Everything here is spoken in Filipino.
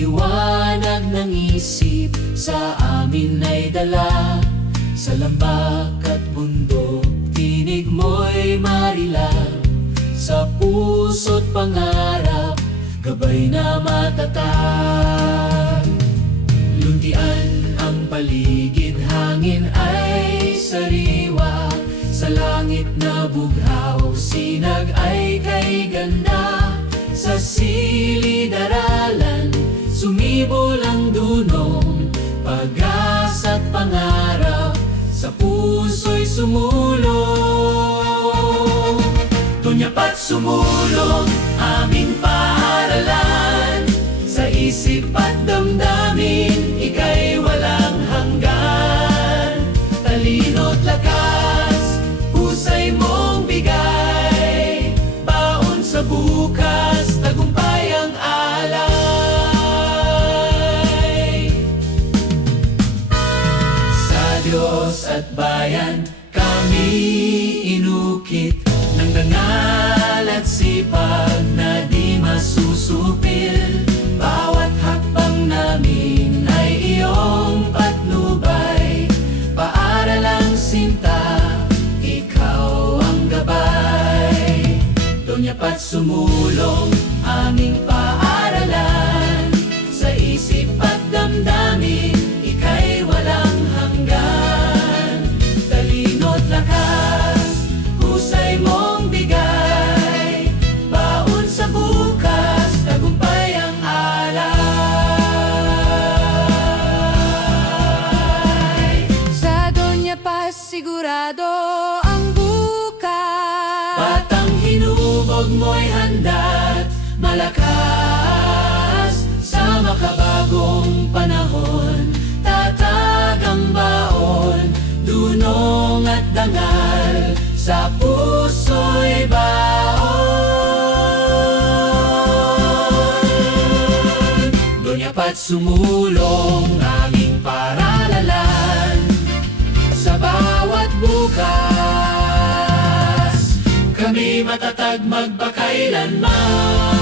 liwanag ng isip sa amin ay dala. Sa lambak at bundok, tinig mo'y marilag. Sa puso't pangarap, gabay na matatag. Luntian ang paligid, hangin ay sariwa. Sa langit na bughaw, sinag ay kay ganda. Sa silid-aralan, sumibol ang dunong, pag-asa't pangarap sa puso'y sumulong. Tunyapa't sumulong aming paaralan, sa isip at damdamin, ika'y walang hanggan. Talino't lakas, husay mong bigay, baon sa bukas, tagumpay ang alay. Sa Diyos at bayan, kami inukit ng dangal at sipag na di masusupil. Bawat hakbang namin ay iyong patnubay, paaralang sinta, ikaw ang gabay. Tunyapa't sumulong aming paaralan, sa isip at damdamin, ika'y walang hanggan. Talino't lakas, husay mong bigay, baon sa bukas, tagumpay ang alay. Sa Doña Paz sigurado ang bukas, Batang hinubog mo'y handa't malakas. Sa makabagong panahon, tatag ang baon, dunong at dangal, sa puso'y baon. Doña Paz sumulong aming paralalan, sa bawat bukas, kami matatag magpakailanman.